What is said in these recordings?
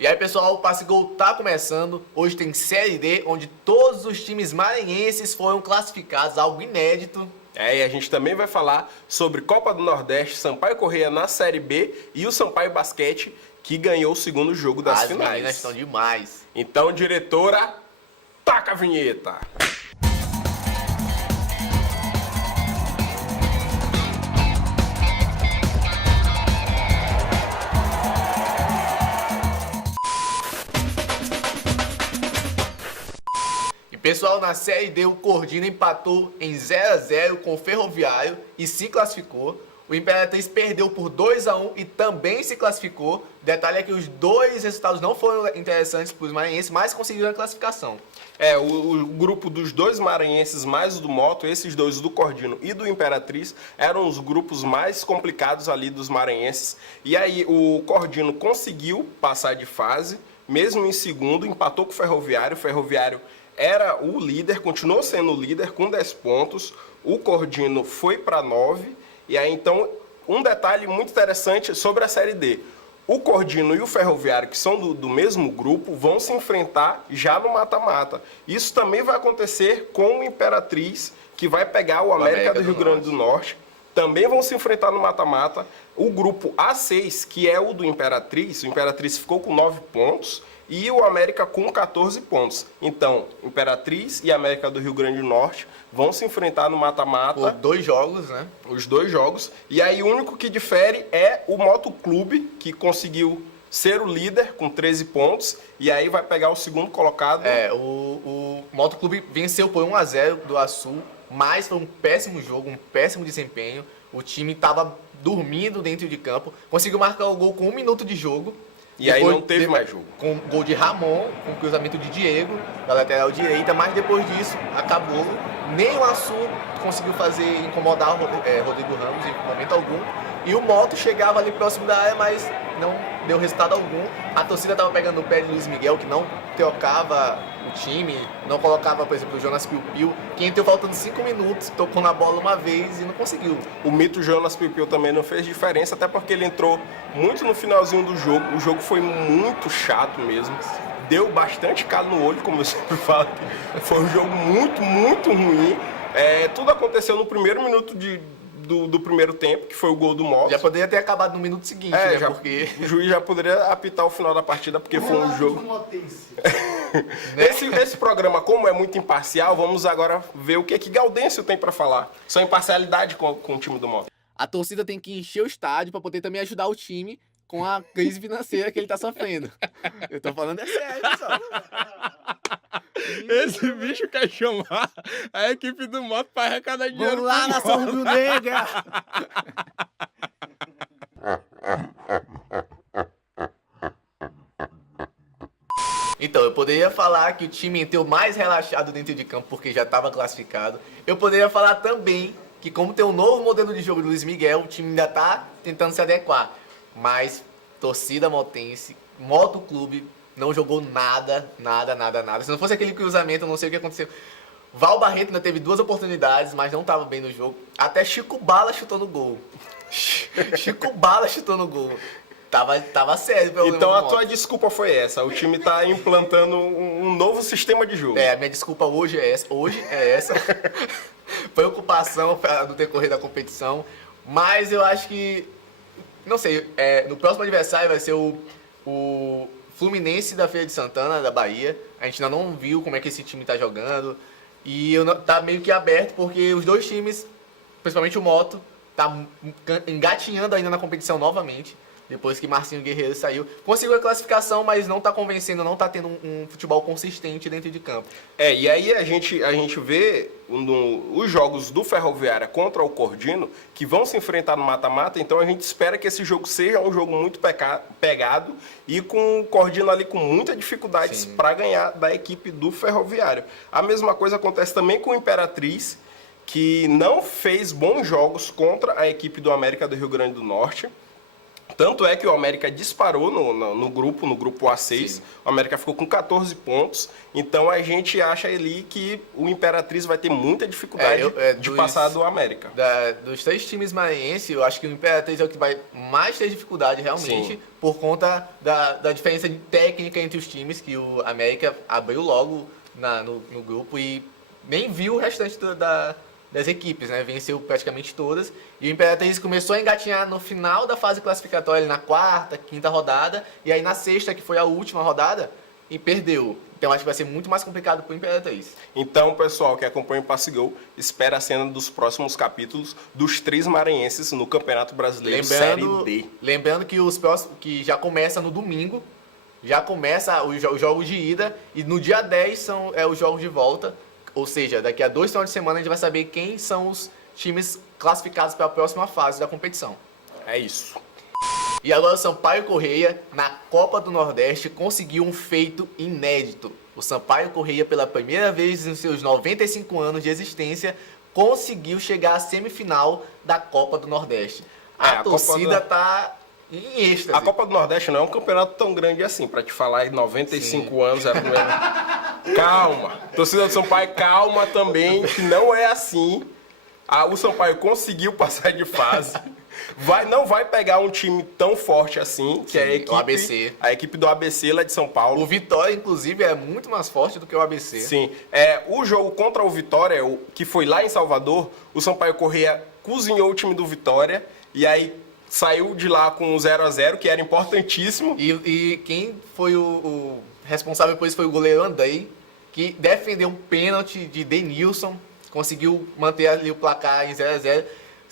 E aí, pessoal, o Passe Gol tá começando. Hoje tem Série D, onde todos os times maranhenses foram classificados, algo inédito. E a gente também vai falar sobre Copa do Nordeste, Sampaio Corrêa na Série B e o Sampaio Basquete, que ganhou o segundo jogo das finais. As meninas estão demais. Então, diretora, taca a vinheta! Pessoal, na Série D, o Cordino empatou em 0x0 com o Ferroviário e se classificou. O Imperatriz perdeu por 2x1 e também se classificou. Detalhe é que os dois resultados não foram interessantes para os maranhenses, mas conseguiram a classificação. O grupo dos dois maranhenses mais o do Moto, esses dois, do Cordino e do Imperatriz, eram os grupos mais complicados ali dos maranhenses. E aí o Cordino conseguiu passar de fase, mesmo em segundo, empatou com o Ferroviário. O Ferroviário era o líder, continuou sendo o líder com 10 pontos. O Cordino foi para 9. E aí, então, um detalhe muito interessante sobre a Série D. O Cordino e o Ferroviário, que são do mesmo grupo, vão se enfrentar já no mata-mata. Isso também vai acontecer com o Imperatriz, que vai pegar o América do Rio Grande do Norte. Também vão se enfrentar no mata-mata. O grupo A6, que é o do Imperatriz, o Imperatriz ficou com 9 pontos. E o América com 14 pontos. Então, Imperatriz e América do Rio Grande do Norte vão se enfrentar no mata-mata. Por 2 jogos, né? Os 2 jogos. E aí o único que difere é o Moto Clube, que conseguiu ser o líder com 13 pontos. E aí vai pegar o segundo colocado. O Moto Clube venceu por 1x0 do Açu, mas foi um péssimo jogo, um péssimo desempenho. O time estava dormindo dentro de campo. Conseguiu marcar o gol com 1 minuto de jogo. E aí não teve mais jogo. Com gol de Ramon, com cruzamento de Diego, da lateral direita, mas depois disso acabou. Nem o Açu conseguiu incomodar o Rodrigo Ramos em momento algum. E o Moto chegava ali próximo da área, mas não deu resultado algum. A torcida estava pegando o pé de Luiz Miguel, que não trocava o time, não colocava, por exemplo, o Jonas Piu-Piu, que entrou faltando 5 minutos, tocou na bola uma vez e não conseguiu. O mito Jonas Piu-Piu também não fez diferença, até porque ele entrou muito no finalzinho do jogo. O jogo foi muito chato mesmo. Deu bastante calo no olho, como eu sempre falo. Foi um jogo muito, muito ruim. Tudo aconteceu no primeiro minuto do primeiro tempo, que foi o gol do Moto. Já poderia ter acabado no minuto seguinte, né? Porque o juiz já poderia apitar o final da partida, porque foi um jogo... Esse programa, como é muito imparcial, vamos agora ver o que Gaudêncio tem para falar. Sua imparcialidade com o time do Moto. A torcida tem que encher o estádio para poder também ajudar o time com a crise financeira que ele tá sofrendo. Eu tô falando sério, pessoal. Esse bicho quer chamar a equipe do Moto para arrecadar dinheiro. Vamos lá, nação rubro-negra! Então, eu poderia falar que o time entrou mais relaxado dentro de campo porque já estava classificado. Eu poderia falar também que, como tem um novo modelo de jogo do Luiz Miguel, o time ainda tá tentando se adequar. Mas torcida motense, Moto Clube, não jogou nada. Se não fosse aquele cruzamento, eu não sei o que aconteceu. Val Barreto ainda teve 2 oportunidades, mas não estava bem no jogo. Até Chico Bala chutou no gol. Chico Bala chutou no gol. Tava sério. Então a tua desculpa foi essa. O time tá implantando um novo sistema de jogo. A minha desculpa hoje é essa. Preocupação no decorrer da competição. Mas eu acho que... Não sei, no próximo adversário vai ser o Fluminense da Feira de Santana, da Bahia. A gente ainda não viu como é que esse time tá jogando. E tá meio que aberto, porque os dois times, principalmente o Moto, tá engatinhando ainda na competição novamente. Depois que Marcinho Guerreiro saiu. Conseguiu a classificação, mas não tá convencendo, não tá tendo um futebol consistente dentro de campo. E aí a gente vê os jogos do Ferroviária contra o Cordino, que vão se enfrentar no mata-mata, então a gente espera que esse jogo seja um jogo muito pegado e com o Cordino ali com muitas dificuldades para ganhar da equipe do Ferroviário. A mesma coisa acontece também com o Imperatriz, que não fez bons jogos contra a equipe do América do Rio Grande do Norte. Tanto é que o América disparou no grupo A6. Sim. O América ficou com 14 pontos. Então a gente acha ali que o Imperatriz vai ter muita dificuldade de passar do América. Dos 3 times maranhenses, eu acho que o Imperatriz é o que vai mais ter dificuldade realmente, Sim. por conta da diferença de técnica entre os times, que o América abriu logo no grupo e nem viu o restante das equipes, né? Venceu praticamente todas. E o Imperatriz começou a engatinhar no final da fase classificatória, na 4ª, 5ª rodada. E aí na 6ª, que foi a última rodada, e perdeu. Então acho que vai ser muito mais complicado para o Imperatriz. Então, pessoal que acompanha o Passe Gol, espera a cena dos próximos capítulos dos 3 maranhenses no Campeonato Brasileiro Série D. Lembrando que os próximos, que já começa no domingo, já começa os jogos de ida, e no dia 10 são os jogos de volta. Ou seja, daqui a 2 finais de semana a gente vai saber quem são os times classificados para a próxima fase da competição. É isso. E agora o Sampaio Corrêa, na Copa do Nordeste, conseguiu um feito inédito. O Sampaio Corrêa, pela primeira vez em seus 95 anos de existência, conseguiu chegar à semifinal da Copa do Nordeste. A torcida tá em êxtase. A Copa do Nordeste não é um campeonato tão grande assim, para te falar, em 95 anos é a primeira... Calma, torcida do Sampaio, calma também, que não é assim. O Sampaio conseguiu passar de fase. Não vai pegar um time tão forte assim, que é a equipe do ABC lá de São Paulo. O Vitória, inclusive, é muito mais forte do que o ABC. Sim. O jogo contra o Vitória, que foi lá em Salvador, o Sampaio Corrêa cozinhou o time do Vitória e aí saiu de lá com 0-0, que era importantíssimo. E quem foi o responsável por isso foi o goleiro Andrei, que defendeu um pênalti de Denilson, conseguiu manter ali o placar em 0-0.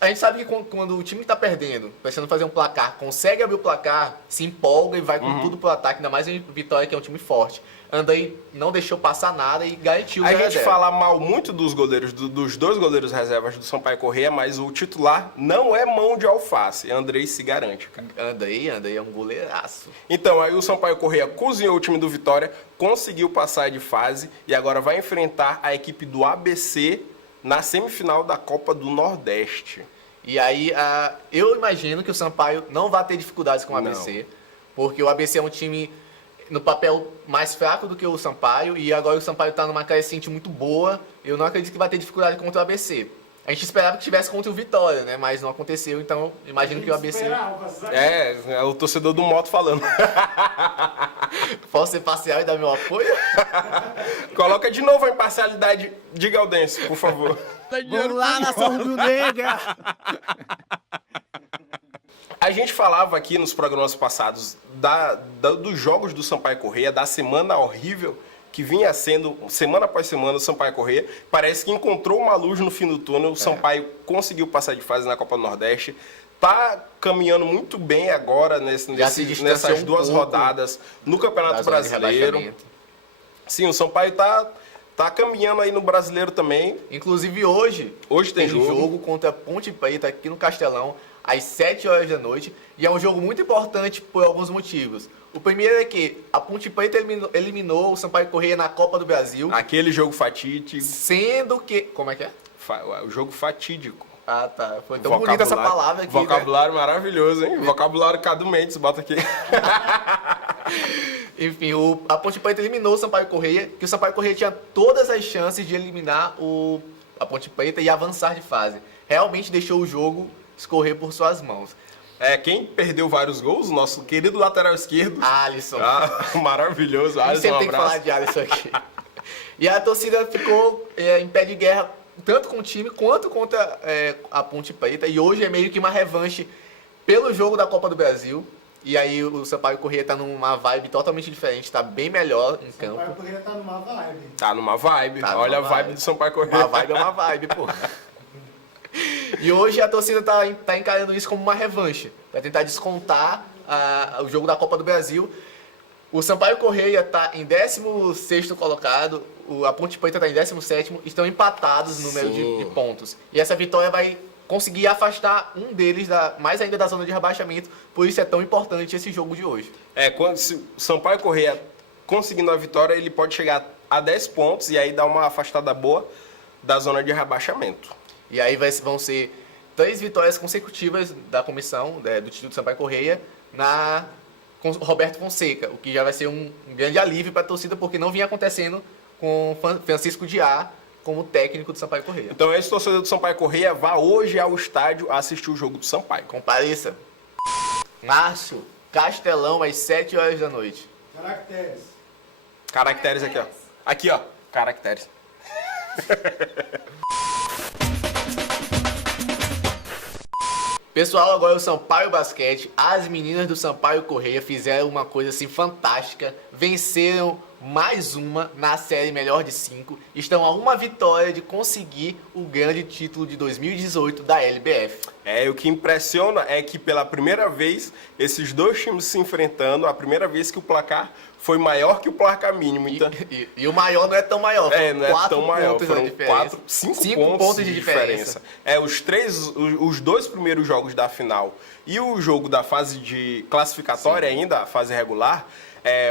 A gente sabe que quando o time está perdendo, precisando fazer um placar, consegue abrir o placar, se empolga e vai com tudo pro ataque, ainda mais em Vitória, que é um time forte. Andrei não deixou passar nada e garantiu o 0-0. A gente fala mal muito dos goleiros, dos 2 goleiros reservas do Sampaio Corrêa, mas o titular não é mão de alface. Andrei se garante, cara. Andrei é um goleiraço. Então, aí o Sampaio Corrêa cozinhou o time do Vitória, conseguiu passar de fase e agora vai enfrentar a equipe do ABC na semifinal da Copa do Nordeste. E aí, eu imagino que o Sampaio não vai ter dificuldades com o ABC, porque o ABC é um time no papel mais fraco do que o Sampaio, e agora o Sampaio está numa crescente muito boa. Eu não acredito que vai ter dificuldade contra o ABC. A gente esperava que tivesse contra o Vitória, né? Mas não aconteceu, então imagino que o ABC... É o torcedor do Moto falando. Posso ser parcial e dar meu apoio? Coloca de novo a imparcialidade de Gaudêncio, por favor. Vamos lá, nação rubro-negra! A gente falava aqui nos programas passados dos jogos do Sampaio Corrêa, da semana horrível que vinha sendo, semana após semana, o Sampaio Corrêa. Parece que encontrou uma luz no fim do túnel. O Sampaio conseguiu passar de fase na Copa do Nordeste. Tá caminhando muito bem agora nessas 2 rodadas no Campeonato Brasileiro. Sim, o Sampaio tá caminhando aí no Brasileiro também. Inclusive hoje tem jogo contra a Ponte Preta aqui no Castelão, às 7 horas da noite. E é um jogo muito importante por alguns motivos. O primeiro é que a Ponte Preta eliminou o Sampaio Corrêa na Copa do Brasil. Aquele jogo fatídico. Sendo que... Como é que é? O jogo fatídico. Ah, tá. Foi tão bonita essa palavra aqui, vocabulário, né? Maravilhoso, hein? Vocabulário Cadu Mendes, bota aqui. Enfim, a Ponte Preta eliminou o Sampaio Corrêa, que o Sampaio Corrêa tinha todas as chances de eliminar a Ponte Preta e avançar de fase. Realmente deixou o jogo escorrer por suas mãos. Quem perdeu vários gols? O nosso querido lateral esquerdo. Alisson. Maravilhoso. Alisson, sempre tem que falar de Alisson aqui. E a torcida ficou em pé de guerra, tanto com o time quanto contra a Ponte Preta. E hoje é meio que uma revanche pelo jogo da Copa do Brasil. E aí o Sampaio Corrêa tá numa vibe totalmente diferente, tá bem melhor em campo. O Sampaio Corrêa tá numa vibe. Tá numa vibe. Olha a vibe do Sampaio Corrêa. Uma vibe é uma vibe, pô. E hoje a torcida tá encarando isso como uma revanche, para tentar descontar o jogo da Copa do Brasil. O Sampaio Corrêa está em 16º colocado, a Ponte Preta está em 17º, estão empatados no número de pontos. E essa vitória vai conseguir afastar um deles mais ainda da zona de rebaixamento, por isso é tão importante esse jogo de hoje. Se o Sampaio Corrêa conseguindo a vitória, ele pode chegar a 10 pontos e aí dar uma afastada boa da zona de rebaixamento. E aí vão ser 3 vitórias consecutivas da comissão do título do Sampaio Corrêa com Roberto Fonseca, o que já vai ser um grande alívio para a torcida, porque não vinha acontecendo com Francisco Diá como técnico do Sampaio Corrêa. Então esse torcedor do Sampaio Corrêa vá hoje ao estádio assistir o jogo do Sampaio. Compareça. Márcio, Castelão às 7 horas da noite. Caracteres. Caracteres aqui, ó. Aqui, ó. Caracteres. Pessoal, agora o Sampaio Basquete, as meninas do Sampaio Corrêa fizeram uma coisa assim fantástica, venceram mais uma na série Melhor de 5, estão a uma vitória de conseguir o grande título de 2018 da LBF. O que impressiona é que pela primeira vez, esses dois times se enfrentando, a primeira vez que o placar foi maior que o placar mínimo. Então... E o maior não é tão maior. Não é tão maior. Foram 5 pontos de diferença. Os dois primeiros jogos da final e o jogo da fase de classificatória ainda, a fase regular,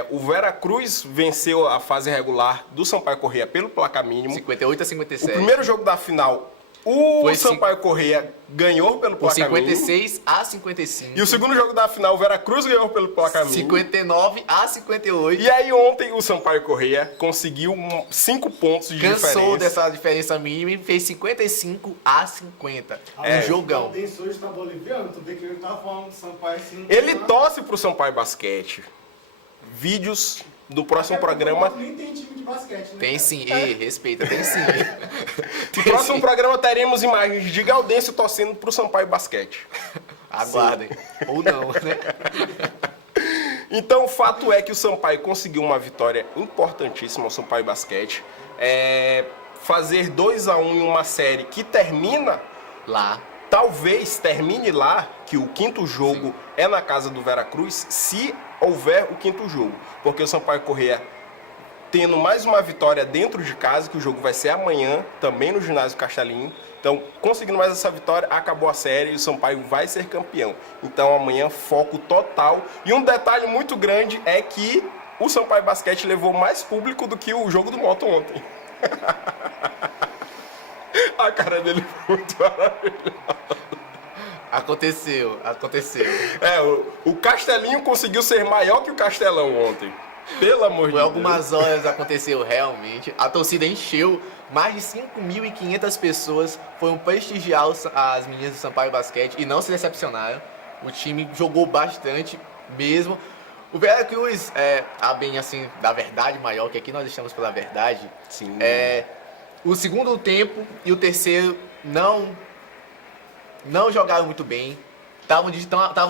o Veracruz venceu a fase regular do Sampaio Corrêa pelo placar mínimo. 58-57. O primeiro jogo da final, Sampaio Corrêa ganhou pelo placar mínimo. 56-55. E o segundo jogo da final, o Veracruz ganhou pelo placar mínimo. 59-58. E aí ontem o Sampaio Corrêa conseguiu 5 pontos de diferença. Cansou dessa diferença mínima e fez 55-50. Um jogão. O hoje tá boliviano, tu vê que ele tá falando do Sampaio assim. Ele torce pro Sampaio Basquete. Vídeos do próximo programa. Nem tem time de basquete, né? Tem sim, respeita, tem sim. No próximo programa teremos imagens de Gaudêncio torcendo pro Sampaio Basquete. Aguardem. Ou não, né? Então o fato é que o Sampaio conseguiu uma vitória importantíssima, o Sampaio Basquete. Fazer 2-1 em uma série que termina lá. Talvez termine lá, que o quinto jogo é na casa do Veracruz, se houver o quinto jogo. Porque o Sampaio Corrêa tendo mais uma vitória dentro de casa, que o jogo vai ser amanhã, também no ginásio Castelinho. Então, conseguindo mais essa vitória, acabou a série e o Sampaio vai ser campeão. Então, amanhã, foco total. E um detalhe muito grande é que o Sampaio Basquete levou mais público do que o jogo do Moto ontem. A cara dele foi muito maravilhosa. Aconteceu. O Castelinho conseguiu ser maior que o Castelão ontem. Pelo amor de Deus. Por algumas horas aconteceu realmente. A torcida encheu. Mais de 5.500 pessoas foram prestigiar as meninas do Sampaio Basquete e não se decepcionaram. O time jogou bastante mesmo. O Veracruz, a bem assim, da verdade maior, que aqui nós estamos pela verdade. Sim. O segundo tempo e o terceiro não jogaram muito bem. Estavam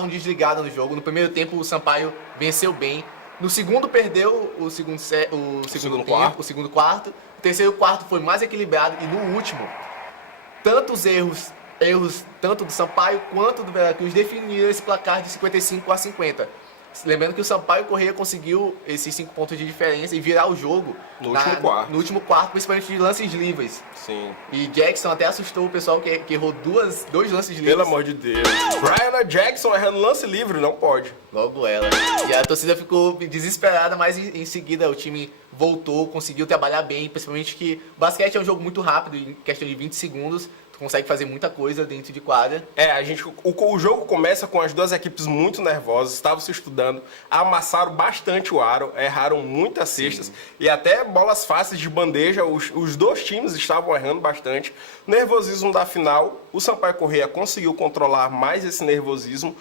desligados no jogo. No primeiro tempo o Sampaio venceu bem. No segundo perdeu o segundo quarto. O terceiro quarto foi mais equilibrado. E no último, tantos erros tanto do Sampaio quanto do Veracruz definiram esse placar de 55-50. Lembrando que o Sampaio Corrêa conseguiu esses 5 pontos de diferença e virar o jogo no último quarto, principalmente de lances livres. Sim. E Jackson até assustou o pessoal que errou dois lances livres. Pelo amor de Deus. Brianna Jackson errando lance livre, não pode. Logo ela. E a torcida ficou desesperada, mas em seguida o time voltou, conseguiu trabalhar bem, principalmente que o basquete é um jogo muito rápido, em questão de 20 segundos. Consegue fazer muita coisa dentro de quadra. O jogo começa com as duas equipes muito nervosas, estavam se estudando, amassaram bastante o aro, erraram muitas cestas e até bolas fáceis de bandeja, os dois times estavam errando bastante. Nervosismo da final, o Sampaio Corrêa conseguiu controlar mais esse nervosismo,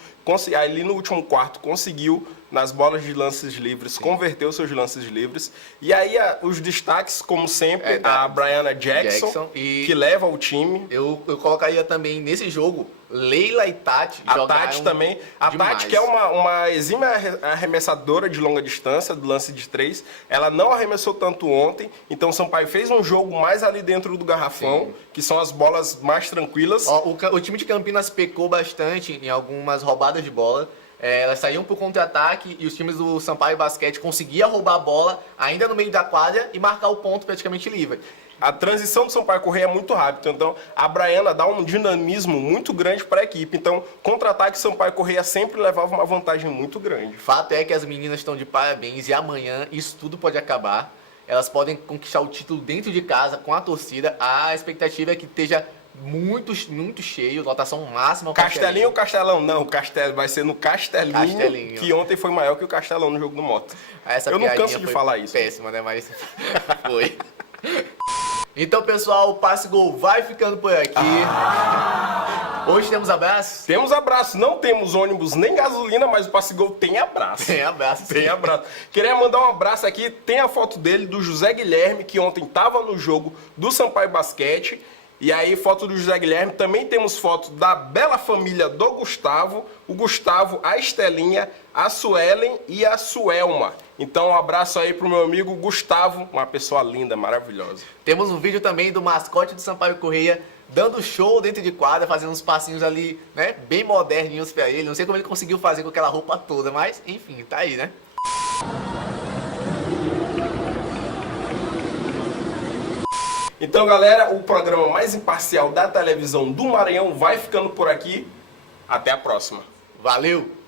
ali no último quarto conseguiu, nas bolas de lances livres, converteu seus lances livres. E aí os destaques, como sempre, a Brianna Jackson que leva o time. Eu colocaria também nesse jogo Leila e Tati. A Tati também. A demais. Tati, que é uma exímia arremessadora de longa distância, do lance de 3. Ela não arremessou tanto ontem, então o Sampaio fez um jogo mais ali dentro do garrafão, que são as bolas mais tranquilas. O time de Campinas pecou bastante em algumas roubadas de bola. Elas saíam pro contra-ataque e os times do Sampaio Basquete conseguiam roubar a bola ainda no meio da quadra e marcar o ponto praticamente livre. A transição do Sampaio Corrêa é muito rápida, então a Brianna dá um dinamismo muito grande para a equipe. Então, contra-ataque, Sampaio Corrêa sempre levava uma vantagem muito grande. Fato é que as meninas estão de parabéns e amanhã isso tudo pode acabar. Elas podem conquistar o título dentro de casa com a torcida. A expectativa é que esteja muito cheio, lotação máxima. Castelinho ou Castelão? Não, vai ser no Castelinho, que ontem foi maior que o Castelão no jogo do Moto. Essa eu não canso de falar isso. Péssima, né? Mas foi. Então, pessoal, o Passe Gol vai ficando por aqui. Hoje temos abraço? Temos abraço. Não temos ônibus nem gasolina, mas o Passe Gol tem abraço. Tem abraço. Tem abraço. Queria mandar um abraço aqui. Tem a foto dele, do José Guilherme, que ontem estava no jogo do Sampaio Basquete. E aí, foto do José Guilherme. Também temos foto da bela família do Gustavo. O Gustavo, a Estelinha, a Suelen e a Suelma. Então, um abraço aí pro meu amigo Gustavo, uma pessoa linda, maravilhosa. Temos um vídeo também do mascote do Sampaio Correia dando show dentro de quadra, fazendo uns passinhos ali, né, bem moderninhos pra ele. Não sei como ele conseguiu fazer com aquela roupa toda, mas enfim, tá aí, né? Então, galera, o programa mais imparcial da televisão do Maranhão vai ficando por aqui. Até a próxima. Valeu!